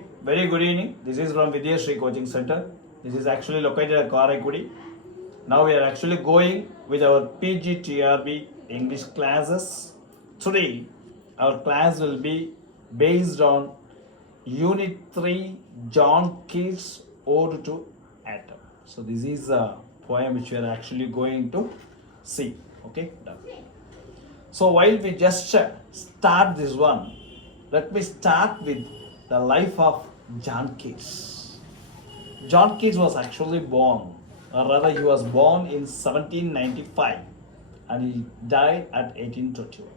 Okay, very good evening. This is from Vidya Sri Coaching Center. This is actually located at Karaikudi. Now we are actually going with our PGTRB English classes. Today, our class will be based on Unit 3, John Keats' Ode to Atom. So this is a poem which we are actually going to see. Okay, done. So while we just start this one, let me start with the life of John Keats. John Keats was actually born, or rather he was born in 1795 and he died at 1821.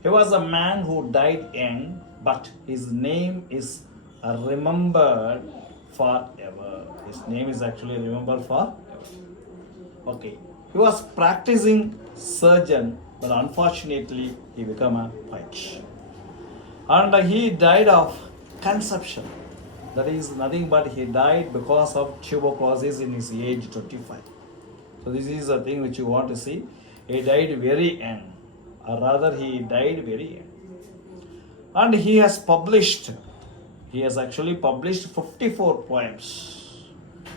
He was a man who died young, but his name is remembered forever. His name is actually remembered forever. Okay, he was practicing surgeon, but unfortunately he became a poet. And he died of consumption. That is nothing but he died because of tuberculosis in his age 25. So this is a thing which you want to see. He died very young, or rather he died very young. And he has actually published 54 poems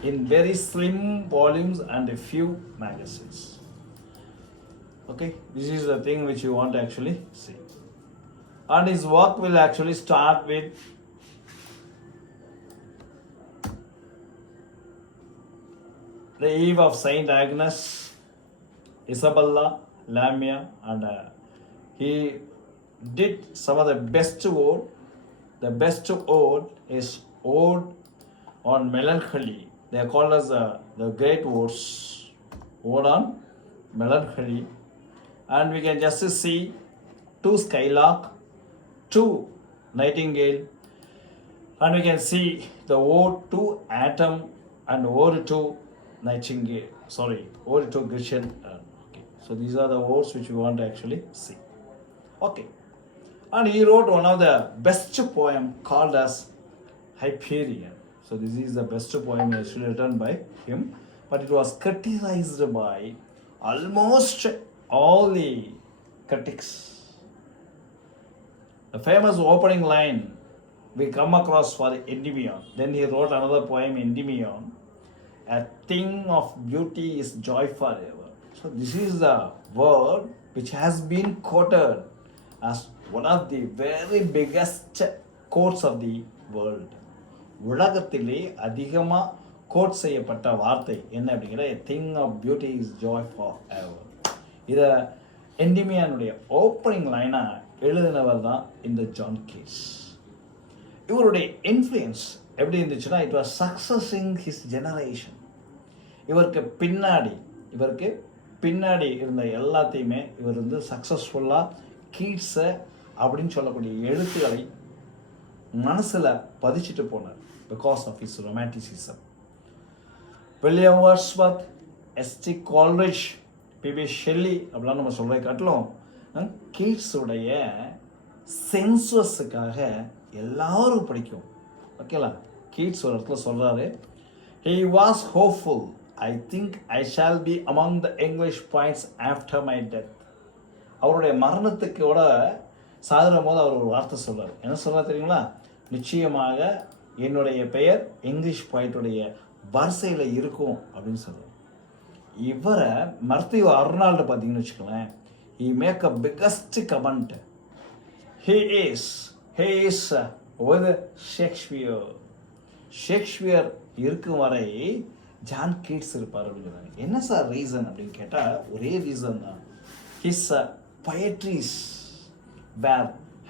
in very slim volumes and a few magazines. Okay, this is the thing which you want to actually see. And his work will actually start with the Eve of Saint Agnes, Isabella, Lamia, and he did some of the best ode. The best ode is Ode on Melancholy. They are called as the great odes. Ode on Melancholy. And we can just see two Skylark, two Nightingale, and we can see the ode to Atom and ode to Nightingale. Ode to Grecian. Okay, so these are the odes which we want to actually see. Okay, and he wrote one of the best poem called as Hyperion. So this is the best poem actually written by him, but it was criticized by almost all the critics. The famous opening line we come across for Endymion. Then he wrote another poem, Endymion. A thing of beauty is joy forever. So this is the word which has been quoted as one of the very biggest quotes of the world. உலகத்திலே அதிகமாக கோட் செய்யப்பட்ட வார்த்தை என்ன அப்படிங்கிற a thing of beauty is joy forever. இதை என்டிமியானுடைய ஓப்பனிங் லைனாக எழுதினவர் தான் இந்த ஜான் கீட்ஸ். இவருடைய இன்ஃப்ளூயன்ஸ் எப்படி இருந்துச்சுன்னா இட் வாஸ் சக்ஸஸிங் ஹிஸ் ஜெனரேஷன். இவருக்கு பின்னாடி இருந்த எல்லாத்தையுமே இவர் வந்து சக்ஸஸ்ஃபுல்லாக கீட்ஸை அப்படின்னு சொல்லக்கூடிய எழுத்துக்களை மனசில் பதிச்சுட்டு போனார் because of his romanticism. William Wordsworth, S T Coleridge, P B Shelley அப்படிலாம் நம்ம சொல்கிறத காட்டிலும் கீட்ஸுடைய சென்சுவஸுக்காக எல்லாரும் பிடிக்கும். ஓகேலா, கீட்ஸ் ஒரு இடத்துல சொல்கிறாரு, he was hopeful, I think I shall be among the English poets after my death. அவருடைய மரணத்துக்கோட சாகுற போது அவர் ஒரு வார்த்தை சொல்கிறார். என்ன சொல்கிறார் தெரியுங்களா? நிச்சயமாக என்னுடைய பெயர் இங்கிலீஷ் பாயிண்ட்டுடைய வரிசையில் இருக்கும் அப்படின்னு சொல்கிறார். இவரை மர்த்திவ அர்னால்டு பார்த்தீங்கன்னு வச்சுக்கோங்களேன், he make a biggest comment. He is with Shakespeare. Shakespeare இருக்கும் வரை ஜான் கீட்ஸ் இருப்பார் அப்படின்னு சொன்னாங்க. என்ன சார் ரீசன் அப்படின்னு கேட்டால் ஒரே ரீசன் தான். His poetries were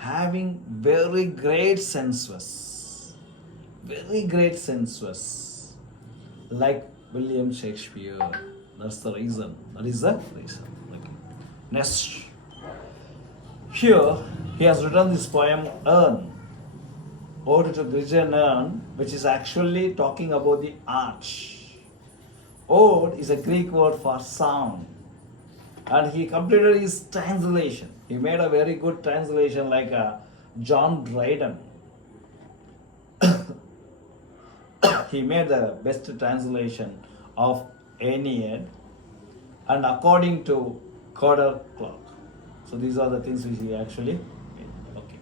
having very great sensuous, like William Shakespeare. That's the reason. Okay. Next, here he has written this poem Urn, Ode to Grecian Urn, which is actually talking about the arch. Ode is a Greek word for sound, and he completed his translation. He made a very good translation like John Dryden. He made the best translation of Aeneid and according to Cordell Clark. So these are the things which he actually made. Okay.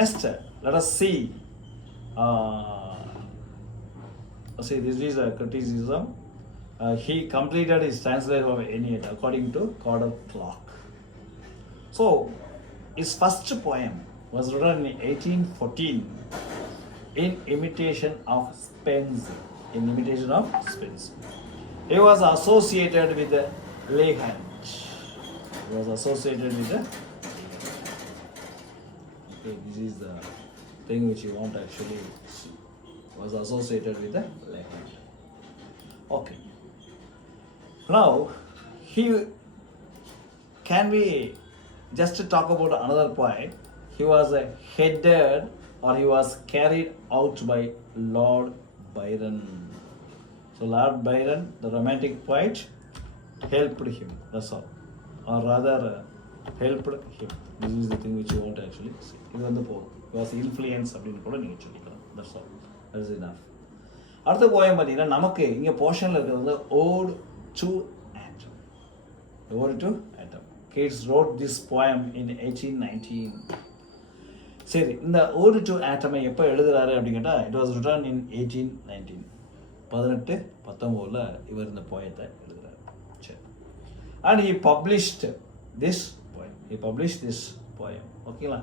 Next, let us see See, this is a criticism. He completed his translation of Aeneid according to Carter Clark. So, his first poem was written in 1814 in imitation of Spence. In imitation of Spence. He was associated with the Lehant. He was associated with the. Okay, this is the thing which you want to actually see. Was associated with the Lehant. Okay. Now, can we just talk about another poet? He was headed or he was carried out by Lord Byron. So Lord Byron, the romantic poet, helped him. That's all. Or rather, helped him. This is the thing which you want to actually see. He was influenced. That's all. That is enough. அடுத்த போயம் பார்த்தீங்கன்னா நமக்கு இங்கே போர்ஷனில் இருக்கிறது வந்து Ode to Atom. Ode to Atom. Keats wrote this poem in 1819. சரி, இந்த Ode to Atom எப்போ எழுதுறாரு அப்படின்னு கேட்டால் it was written in 1819. 1819 இவர் இந்த போயத்தை எழுதுறாரு. சரி. And he published this poem. ஓகேங்களா,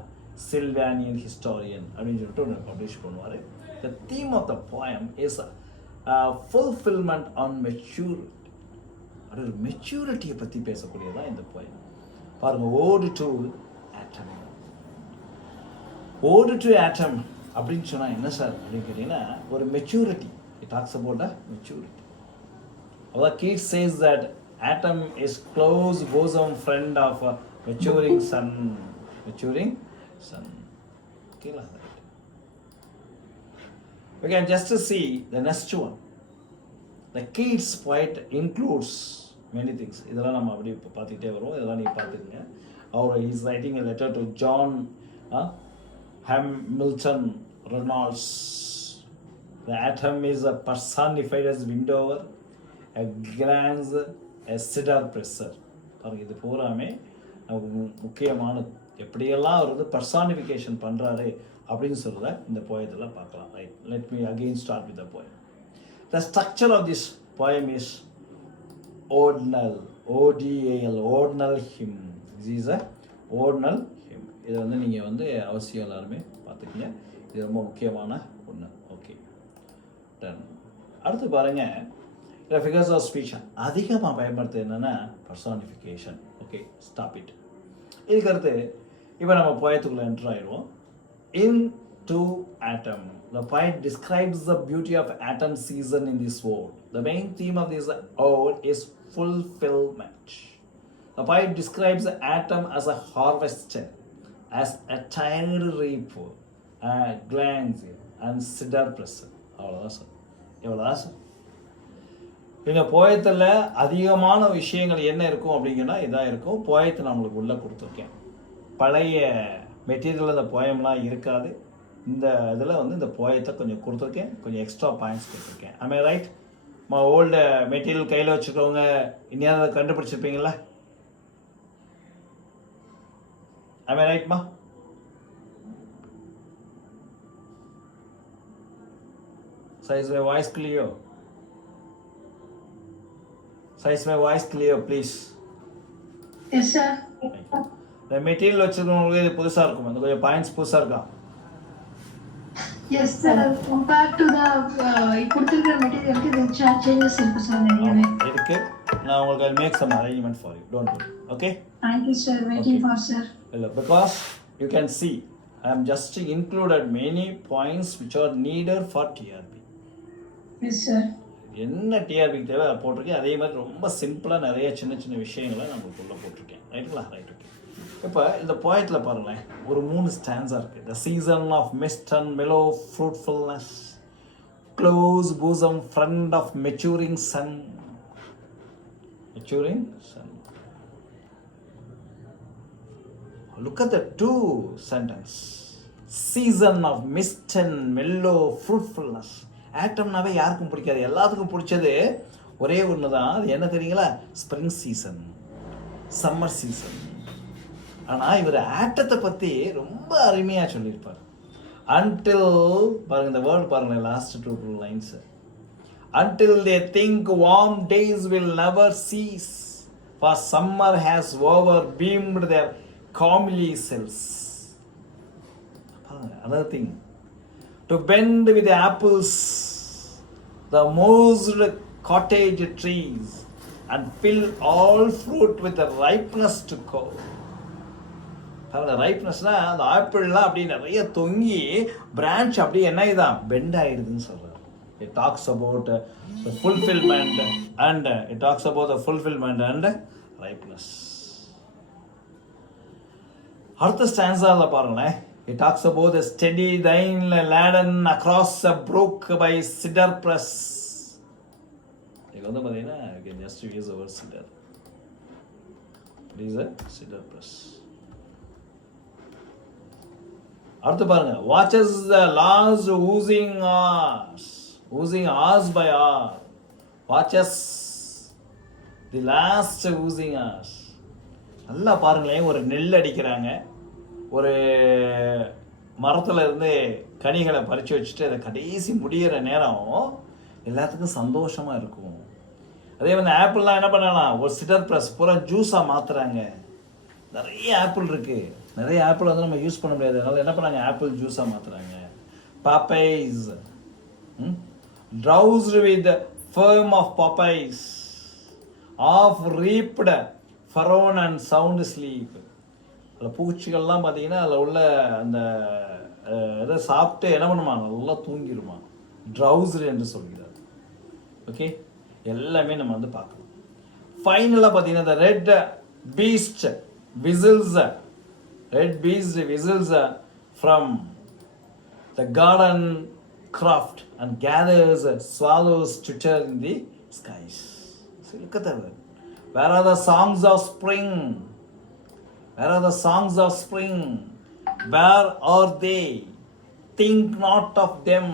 Sylvanian Historian அப்படின்னு சொல்லிட்டு ஒன்று பப்ளிஷ் பண்ணுவார். The theme of the poem is fulfillment on maturity. அது ஒரு மெச்சூரிட்டியை பற்றி பேசக்கூடியதான் இந்த poem. பாருங்க, Ode to Atom. Ode to Atom அப்படின்னு சொன்னால் என்ன சார் அப்படின்னு கேட்டிங்கன்னா ஒரு maturity. It talks about a maturity. Although Keats says that Atom is close bosom friend of a maturing sun. Okay, right. We can just see the next one. The Keats poet includes many things. இதெல்லாம் நம்ம அப்படி பார்த்துக்கிட்டே வரோம். இதெல்லாம் நீங்கள் பார்த்துக்கங்க. அவர் is writing a letter to John Hamilton Reynolds. The atom is personified as windower, a glance, a cedar presser. பாருங்க, இது பூராமே முக்கியமானது. எப்படியெல்லாம் அவர் வந்து பர்சானிஃபிகேஷன் பண்ணுறாரு அப்படின்னு சொல்கிறத இந்த போயத்தில் பார்க்கலாம். Right, let me again start with the poem. The structure of this poem is ordinal, ODAL, ordinal hymn. This is a ordinal hymn. இதை வந்து நீங்கள் வந்து அவசியம் எல்லாருமே பார்த்துக்கங்க. இது ரொம்ப முக்கியமான ஒன்று. Okay, done. அடுத்து பாருங்கள், இதில் ஃபிகர்ஸ் ஆஃப் ஸ்பீச் அதிகமாக பயன்படுத்துறது என்னென்னா பர்சானிஃபிகேஷன். Okay, stop it. இதுக்கு அடுத்து இப்போ நம்ம போயத்துக்குள்ளே என்டர் ஆகிடுவோம். Into Atom. The poet describes the beauty of atom season in this world. The main theme of this ode is fulfillment. The poet describes the atom as a harvester, as a tired reaper, a glancing and cedar presser. அவ்வளோதான் சார். எவ்வளோதான் சார்? இந்த போயத்தில் அதிகமான விஷயங்கள் என்ன இருக்கும் அப்படிங்கன்னா இதாக இருக்கும். போயத்தை நம்மளுக்கு உள்ளே கொடுத்துருக்கேன். பழைய மெட்டீரியல் அந்த போயம்லாம் இருக்காது. இந்த இதில் வந்து இந்த போயத்தை கொஞ்சம் கொடுத்துருக்கேன், கொஞ்சம் எக்ஸ்ட்ரா பாயிண்ட்ஸ் கொடுத்துருக்கேன். ஐ ரைட்? ஓல்டு மெட்டீரியல் கையில் வச்சுக்கோங்க. இனியாவது அதை கண்டுபிடிச்சிருப்பீங்களா? ஐ ரைட்மா? Size my voice clear. Size my voice clear, please. Yes, sir. இந்த மெட்டீரியல் வச்சுருக்கவங்களுக்கு இது புதுசாக இருக்கும். அந்த கொஞ்சம் பாயிண்ட்ஸ் புதுசாக இருக்கா? Yes, sir. Compared to the கொடுத்திருக்கிற மெட்டீரியலுக்கு இது changes இருக்கு சார் நிறையவே. இருக்கு. நான் உங்களுக்கு I'll make some arrangement for you. Don't worry. Okay? Thank you, sir. Waiting for sir. Well, because you can see I am just included many points which are needed for TRP. Yes, sir. என்ன டிஆர்பிக்கு தேவை அதை போட்டிருக்கேன். அதே மாதிரி ரொம்ப சிம்பிளாக நிறைய சின்ன சின்ன விஷயங்களை நம்மளுக்குள்ளே போட்டிருக்கேன். ரைட்டுங்களா? ரைட். ஓகே. இப்போ இந்த போயத்தில் பாருங்களேன், ஒரு 3 ஸ்டான்ஸாக இருக்குது. The season of mist and mellow fruitfulness, close bosom friend of maturing sun. Look at the 2 sentences. Season of mist and mellow fruitfulness. ஆட்டம்னாவே யாருக்கும் பிடிக்காது, எல்லாத்துக்கும் பிடிச்சது ஒரே ஒன்று தான். அது என்ன தெரியுங்களா? Spring season, summer season. ஆனால் இவர் ஆட்டத்தை பற்றி ரொம்ப அருமையாக சொல்லியிருப்பார். until பாருங்க இந்த வேர்ட் பாருங்க last two lines until they think warm days will never cease for summer has overbeamed their comely selves. Another thing, to bend with the apples the mossed cottage trees and fill all fruit with the ripeness to go. அந்த ரைப்னஸ்னா அந்த ஆப்பிள்லாம் அப்படி நிறைய தொங்கி பிரான்ச் அப்படி என்ன இதான் பெண்ட் ஆயிடுதுன்னு சொல்றாரு. It talks about the fulfillment and it talks about the fulfillment and ripeness. அடுத்த ஸ்டான்ஸால பாருங்களேன். It talks about the steady thine laden across a brook by cedar press. இது வந்து பார்த்தீங்கன்னா you can just use the word cedar. It is a cedar press. அடுத்து பாருங்க, watches the last oozing hours by hour, watches the last oozing hours. நல்லா பாருங்களேன், ஒரு நெல் அடிக்கிறாங்க, ஒரு மரத்தில் இருந்து கனிகளை பறித்து வச்சுட்டு அதை கடைசி முடிகிற நேரம் எல்லாத்துக்கும் சந்தோஷமாக இருக்கும். அதே வந்து ஆப்பிள்லாம் என்ன பண்ணலாம், ஒரு சிடர் ப்ரெஸ் பூரா ஜூஸாக மாற்றுறாங்க. நிறைய ஆப்பிள் இருக்குது, நிறைய ஆப்பிள் வந்து நம்ம யூஸ் பண்ண முடியாது, அதனால என்ன பண்ணாங்க, ஆப்பிள் ஜூஸாக மாற்றுறாங்க. பாப்பைஸ் drowsed with the firm of Popeyes, half reaped furrown and sound sleep. அதில் பூச்சிகள்லாம் பார்த்தீங்கன்னா அதில் உள்ள அந்த இதை சாப்பிட்டு என்ன பண்ணுமா, நல்லா தூங்கிடுமா, ட்ரௌஸ்டு என்று சொல்கிறார். ஓகே, எல்லாமே நம்ம வந்து பார்க்கணும். ஃபைனலாக பார்த்தீங்கன்னா the red beast whistles from the garden craft and gathers swallows twitter in the skies. So look at that. Where are the songs of spring? Where are the songs of spring? Where are they? Think not of them,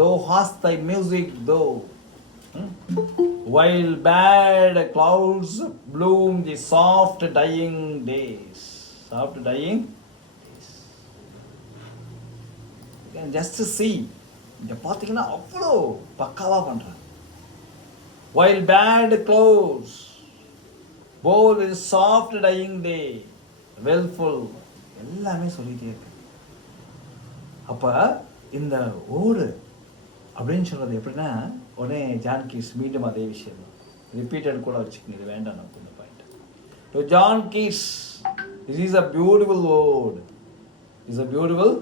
thou hast thy music though. While bad clouds bloom the soft dying days. Soft dying days. You can just see. இங்கே பார்த்தீங்கன்னா அவ்வளோ பக்காவாக பண்ணுறாங்க. While bad clouds bold is soft dying day, wealthful, எல்லாமே சொல்லிகிட்டே இருக்கு. அப்போ இந்த ஓடு அப்படின்னு சொல்கிறது எப்படின்னா, உடனே ஜான் கீட்ஸ் மீண்டும் அதே விஷயம் தான் ரிப்பீட்டட் கூட வச்சுக்கணும், இது வேண்டாம் நமக்கு இந்த point. To John Keats, this is a beautiful ode, is a beautiful.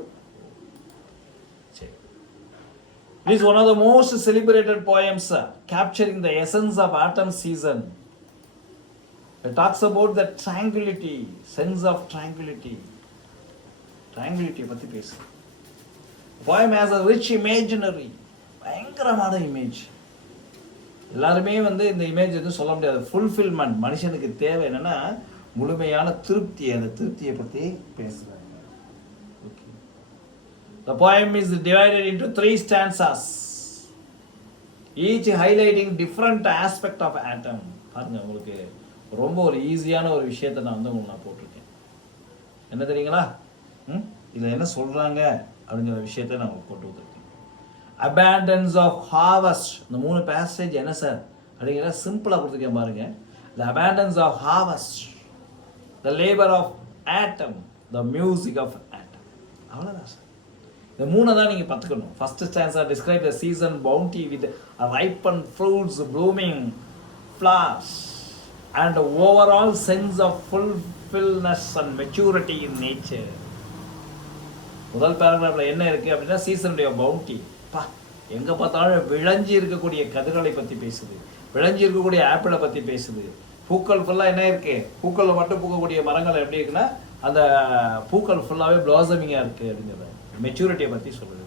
It is one of the most celebrated poems capturing the essence of autumn season. It talks about the tranquility, sense of tranquility. Tranquility பற்றி பேசு. Poem has a rich imaginary, பயங்கரமான இமேஜ். எல்லாருமே வந்து இந்த இமேஜ் எதுவும் சொல்ல முடியாது. ஃபுல்ஃபில்மெண்ட், மனுஷனுக்கு தேவை என்னன்னா முழுமையான திருப்தி, அந்த திருப்தியை பற்றி பேசுகிறாங்க. The poem is divided into 3 stanzas, each highlighting different aspect of atom. பாருங்க, உங்களுக்கு ரொம்ப ஒரு ஈஸியான ஒரு விஷயத்தை நான் வந்து உங்களுக்கு நான் போட்டிருக்கேன். என்ன தெரியுங்களா, இதில் என்ன சொல்கிறாங்க அப்படிங்கிற விஷயத்தை நான் உங்களுக்கு போட்டு வந்திருக்கேன். abundance of harvest, இந்த 3 பேசேஜ் என்ன சார் அப்படிங்கிற சிம்பிளாக கொடுத்துருக்கேன் பாருங்க. the abundance of harvest, the labor of atom, the music of atom. அவ்வளோதான் சார். இந்த 3 தான் நீங்கள் பார்த்துக்கணும். First stanza describe the season bounty with ripened fruits, blooming flowers and overall sense of fulfillness and maturity in nature. முதல் பேராகிராஃப்ல என்ன இருக்குது அப்படின்னா, சீசனுடைய பவுண்டி, பா எங்கே பார்த்தாலும் விளைஞ்சி இருக்கக்கூடிய கதிர்களை பற்றி பேசுது, விளைஞ்சி இருக்கக்கூடிய ஆப்பிளை பற்றி பேசுது. பூக்கள் ஃபுல்லாக என்ன இருக்குது, பூக்களில் மட்டும் பூக்கக்கூடிய மரங்கள் எப்படி இருக்குன்னா அந்த பூக்கள் ஃபுல்லாகவே பிளாசமிங்காக இருக்குது அப்படிங்கிறத மெச்சூரிட்டியை பற்றி சொல்லுது.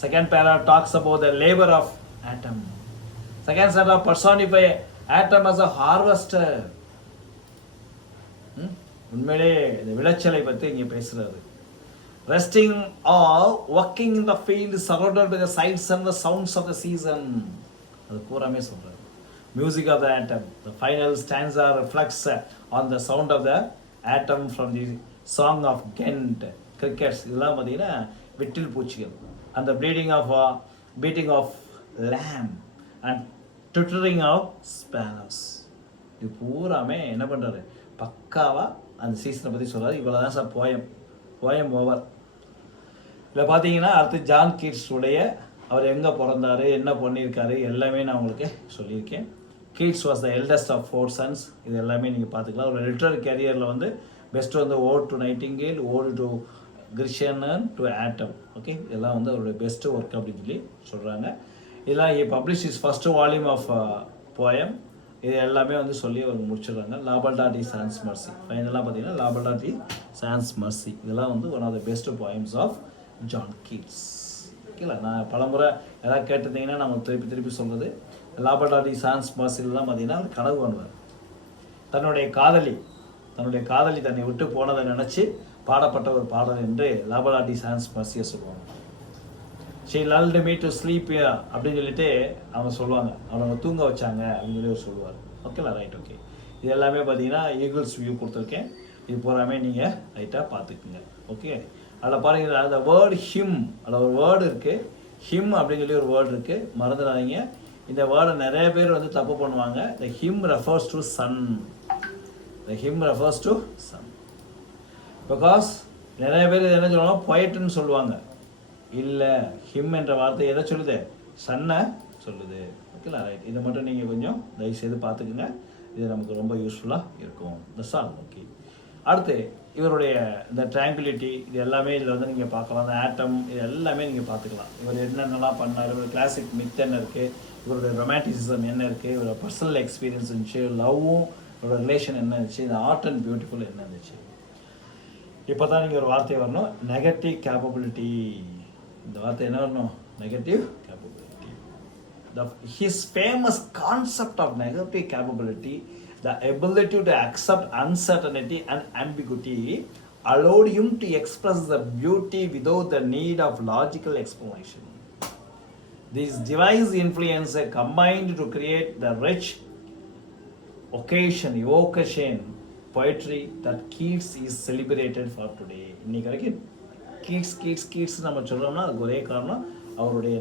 Second para talks about the labour of autumn. Second para personify autumn as a harvester. உண்மையிலே இந்த விளைச்சலை பற்றி இங்கே பேசுகிறது. resting or working in the field surrounded by the sights and the sounds of the season. அது பூராமே சொல்கிறார். music of the atom. The final stanza reflects on the sound of the atom from the song of Ghent. crickets இதெல்லாம் பார்த்தீங்கன்னா விட்டில் பூச்சிகள், அந்த beating of lamb and twittering of spanners. இது பூராமே என்ன பண்ணுறாரு, பக்காவாக அந்த சீசனை பற்றி சொல்கிறார். இவ்வளோ தான் சார் போயம் ஓவர். இதில் பார்த்தீங்கன்னா அடுத்து ஜான் கீட்ஸ் உடைய அவர் எங்கே பிறந்தார், என்ன பண்ணியிருக்காரு, எல்லாமே நான் உங்களுக்கு சொல்லியிருக்கேன். Keats was the eldest of 4 sons. இது எல்லாமே நீங்கள் பார்த்துக்கலாம். ஒரு லிட்ரரி கேரியரில் வந்து பெஸ்ட்டு வந்து ode to nightingale, ode to Grecian urn to autumn. Okay, இதெல்லாம் வந்து அவருடைய பெஸ்ட்டு ஒர்க் அப்படின்னு சொல்லி சொல்கிறாங்க. இதெல்லாம் publish is first volume of poem. இது எல்லாமே வந்து சொல்லி அவங்க முடிச்சிடுறாங்க. La Belle Dame sans Merci. ஃபைனலாக பார்த்தீங்கன்னா லாபல்டாட்டி சான்ஸ் மர்சி. இதெல்லாம் வந்து one of the best poems of John Keats. ஓகேங்களா, நான் பலமுறை எதாவது கேட்டிருந்தீங்கன்னா நம்ம திருப்பி சொல்கிறது, லாபல்டாட்டி சான்ஸ் மர்சிலாம் பார்த்தீங்கன்னா அவர் கனவு பண்ணுவார். தன்னுடைய காதலி தன்னை விட்டு போனதை நினச்சி பாடப்பட்ட ஒரு பாடல் என்று லாபல்டாட்டி சான்ஸ் மர்சியை சொல்லுவாங்க. She loved me to sleep அப்படின்னு சொல்லிட்டு அவங்க சொல்லுவாங்க, அவங்க தூங்க வச்சாங்க அப்படின்னு சொல்லி அவர் சொல்லுவார். ஓகேங்களா, ரைட். ஓகே, இது எல்லாமே பார்த்தீங்கன்னா ஈகிள்ஸ் வியூ கொடுத்துருக்கேன். இது பூராமே நீங்கள் ரைட்டாக பார்த்துக்குங்க. ஓகே, அதில் பாருங்கள், அந்த வேர்டு ஹிம், அதில் ஒரு வேர்டு இருக்குது, ஹிம் அப்படின்னு சொல்லி ஒரு வேர்டு இருக்குது, மறந்துடாதீங்க. இந்த வேர்டை நிறைய பேர் வந்து தப்பு பண்ணுவாங்க. The him refers to sun. Because நிறைய பேர் என்ன சொல்லுவாங்க, பொயட்டுன்னு சொல்லுவாங்க. இல்லை, ஹிம் என்ற வார்த்தை எதை சொல்லுது, சன்னை சொல்லுது. ஓகேங்களா, ரைட். இதை மட்டும் நீங்கள் கொஞ்சம் தயவுசெய்து பார்த்துக்குங்க. இது நமக்கு ரொம்ப யூஸ்ஃபுல்லாக இருக்கும். That's okay. அடுத்து இவருடைய இந்த ட்ராங்குலிட்டி, இது எல்லாமே இதில் வந்து நீங்கள் பார்க்கலாம். அந்த ஆட்டம், இது எல்லாமே நீங்கள் பார்த்துக்கலாம். இவர் என்னென்னலாம் பண்ணார், இவர் கிளாசிக் மித் என்ன இருக்குது, இவருடைய ரொமான்டிசிசம் என்ன இருக்குது, இவரோட பர்சனல் எக்ஸ்பீரியன்ஸ் இருந்துச்சு, லவ்வும் இவரோட ரிலேஷன் என்ன இருந்துச்சு, இந்த ஆர்ட் அண்ட் பியூட்டிஃபுல் என்ன இருந்துச்சு. இப்போ தான் நீங்கள் ஒரு வார்த்தை வரணும், நெகட்டிவ் கேப்பபிலிட்டி. இந்த வார்த்தை என்ன வரணும், negative capability. His famous concept of negative capability, the ability to accept uncertainty and ambiguity, allowed him to express the beauty without the need of logical explanation. This device influence combined to create the rich evocation poetry that Keats is celebrated for today. இன்னைக்கு வரைக்கும் கீட்ஸ் நம்ம சொல்கிறோம்னா அதுக்கு ஒரே காரணம் அவருடைய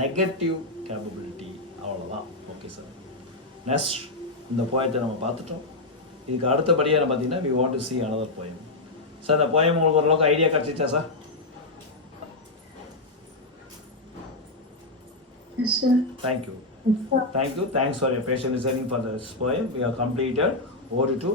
negative capability. அவ்வளோதான். Okay sir, next இந்த போயத்தை நம்ம பார்த்துட்டோம். இதுக்கு அடுத்தபடியாக பார்த்தீங்கன்னா we want to see another poem. Sir, இந்த போயம் உங்களுக்கு ஓரளவுக்கு ஐடியா கிடச்சிச்சா sir? Yes, sir. Thank you. Thanks for your patient listening for this poem. We have completed Ode to